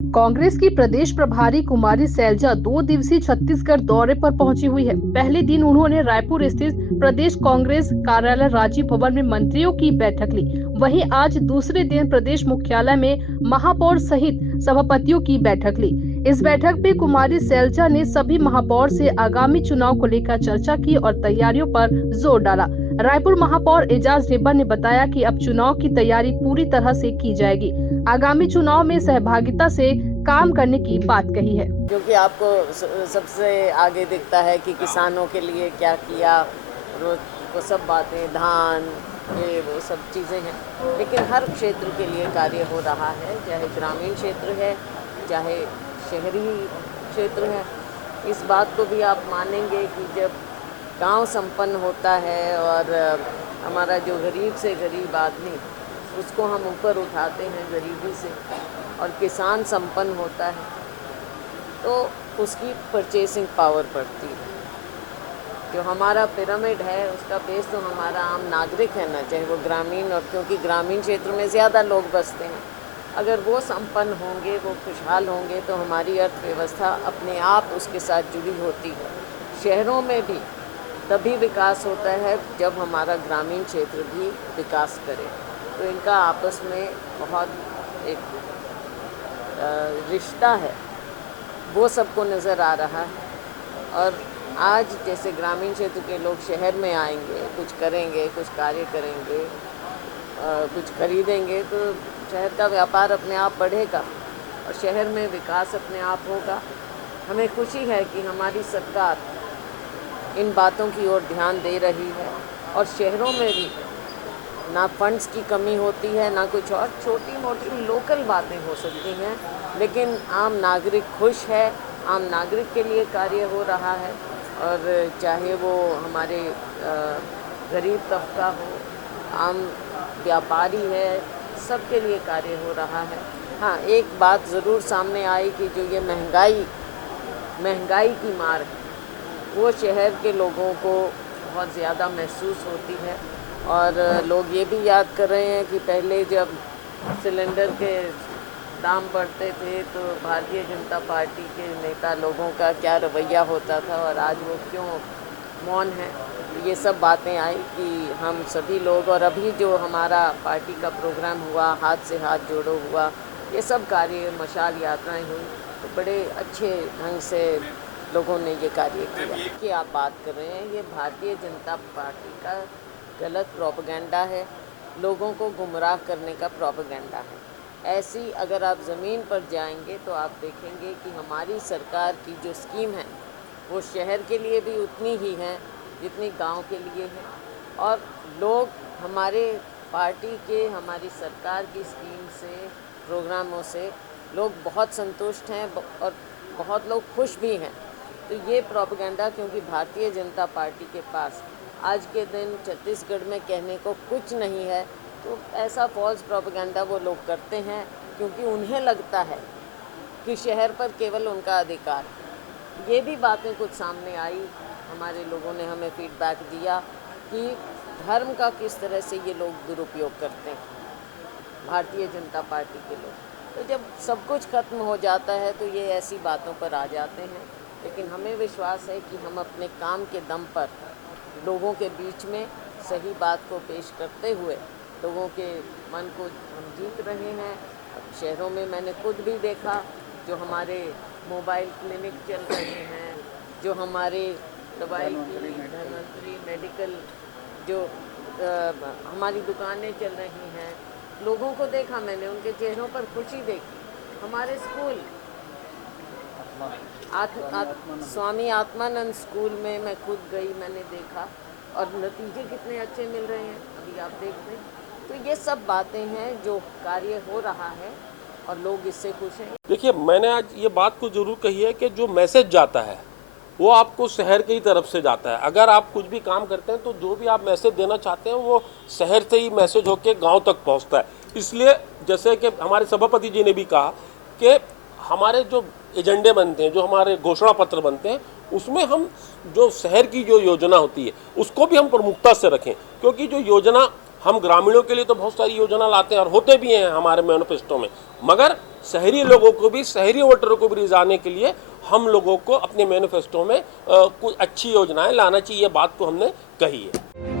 कांग्रेस की प्रदेश प्रभारी कुमारी सैलजा 2 दिवसीय छत्तीसगढ़ दौरे पर पहुंची हुई है। पहले दिन उन्होंने रायपुर स्थित प्रदेश कांग्रेस कार्यालय राजीव भवन में मंत्रियों की बैठक ली। वहीं आज दूसरे दिन प्रदेश मुख्यालय में महापौर सहित सभापतियों की बैठक ली। इस बैठक में कुमारी सैलजा ने सभी महापौर से आगामी चुनाव को लेकर चर्चा की और तैयारियों पर जोर डाला। रायपुर महापौर एजाज ढेबर ने बताया कि अब चुनाव की तैयारी पूरी तरह से की जाएगी। आगामी चुनाव में सहभागिता से काम करने की बात कही है। क्योंकि आपको सबसे आगे दिखता है कि किसानों के लिए क्या किया, वो सब बातें, धान, ये वो सब चीज़ें हैं, लेकिन हर क्षेत्र के लिए कार्य हो रहा है, चाहे ग्रामीण क्षेत्र है, चाहे शहरी क्षेत्र है। इस बात को भी आप मानेंगे कि जब गांव संपन्न होता है और हमारा जो गरीब से गरीब आदमी, उसको हम ऊपर उठाते हैं गरीबी से, और किसान संपन्न होता है तो उसकी परचेसिंग पावर बढ़ती है। जो हमारा पिरामिड है उसका बेस तो हमारा आम नागरिक है ना, चाहे वो ग्रामीण, और क्योंकि ग्रामीण क्षेत्र में ज़्यादा लोग बसते हैं, अगर वो संपन्न होंगे, वो खुशहाल होंगे, तो हमारी अर्थव्यवस्था अपने आप उसके साथ जुड़ी होती है। शहरों में भी तभी विकास होता है जब हमारा ग्रामीण क्षेत्र भी विकास करे। तो इनका आपस में बहुत एक रिश्ता है, वो सबको नज़र आ रहा है। और आज जैसे ग्रामीण क्षेत्र के लोग शहर में आएंगे, कुछ करेंगे, कुछ कार्य करेंगे, कुछ खरीदेंगे, तो शहर का व्यापार अपने आप बढ़ेगा और शहर में विकास अपने आप होगा। हमें खुशी है कि हमारी सरकार इन बातों की ओर ध्यान दे रही है, और शहरों में भी ना फंड्स की कमी होती है, ना कुछ और। छोटी मोटी लोकल बातें हो सकती हैं, लेकिन आम नागरिक खुश है, आम नागरिक के लिए कार्य हो रहा है। और चाहे वो हमारे गरीब तबका हो, आम व्यापारी है, सबके लिए कार्य हो रहा है। हाँ, एक बात ज़रूर सामने आई कि जो ये महंगाई की मार है, वो शहर के लोगों को बहुत ज़्यादा महसूस होती है। और लोग ये भी याद कर रहे हैं कि पहले जब सिलेंडर के दाम बढ़ते थे तो भारतीय जनता पार्टी के नेता लोगों का क्या रवैया होता था, और आज वो क्यों मौन है। ये सब बातें आई कि हम सभी लोग, और अभी जो हमारा पार्टी का प्रोग्राम हुआ, हाथ से हाथ जोड़ो हुआ, ये सब कार्य, मशाल यात्राएं हुई, तो बड़े अच्छे ढंग से लोगों ने ये कार्य किया। कि आप बात कर रहे हैं, ये भारतीय जनता पार्टी का गलत प्रोपेगेंडा है, लोगों को गुमराह करने का प्रोपेगेंडा है। ऐसी अगर आप ज़मीन पर जाएंगे तो आप देखेंगे कि हमारी सरकार की जो स्कीम है वो शहर के लिए भी उतनी ही है जितनी गांव के लिए है। और लोग हमारे पार्टी के, हमारी सरकार की स्कीम से, प्रोग्रामों से लोग बहुत संतुष्ट हैं और बहुत लोग खुश भी हैं। तो ये प्रोपेगेंडा, क्योंकि भारतीय जनता पार्टी के पास आज के दिन छत्तीसगढ़ में कहने को कुछ नहीं है, तो ऐसा फॉल्स प्रोपेगेंडा वो लोग करते हैं, क्योंकि उन्हें लगता है कि शहर पर केवल उनका अधिकार है। ये भी बातें कुछ सामने आई, हमारे लोगों ने हमें फीडबैक दिया कि धर्म का किस तरह से ये लोग दुरुपयोग करते हैं, भारतीय जनता पार्टी के लोग। तो जब सब कुछ खत्म हो जाता है तो ये ऐसी बातों पर आ जाते हैं। लेकिन हमें विश्वास है कि हम अपने काम के दम पर लोगों के बीच में सही बात को पेश करते हुए लोगों के मन को हम जीत रहे हैं। अब शहरों में मैंने खुद भी देखा, जो हमारे मोबाइल क्लिनिक चल रहे हैं, जो हमारे दवाई की धनवंतरी मेडिकल, जो हमारी दुकानें चल रही हैं, लोगों को देखा मैंने, उनके चेहरों पर खुशी देखी। हमारे स्कूल स्वामी आत्मानंद स्कूल में मैं खुद गई, मैंने देखा, और नतीजे कितने अच्छे मिल रहे हैं, अभी आप देखते हैं। तो ये सब बातें हैं जो कार्य हो रहा है और लोग इससे खुश हैं। देखिए, मैंने आज ये बात को जरूर कही है कि जो मैसेज जाता है वो आपको शहर की तरफ से जाता है। अगर आप कुछ भी काम करते हैं तो जो भी आप मैसेज देना चाहते हैं वो शहर से ही मैसेज होके गांव तक पहुंचता है। इसलिए जैसे कि हमारे सभापति जी ने भी कहा कि हमारे जो एजेंडे बनते हैं, जो हमारे घोषणा पत्र बनते हैं, उसमें हम जो शहर की जो योजना होती है उसको भी हम प्रमुखता से रखें, क्योंकि जो योजना हम ग्रामीणों के लिए तो बहुत सारी योजना लाते हैं और होते भी हैं हमारे मैनिफेस्टो में, मगर शहरी लोगों को भी, शहरी वोटरों को भी रिझाने के लिए हम लोगों को अपने मैनिफेस्टो में कुछ अच्छी योजनाएं लाना चाहिए, ये बात को हमने कही है।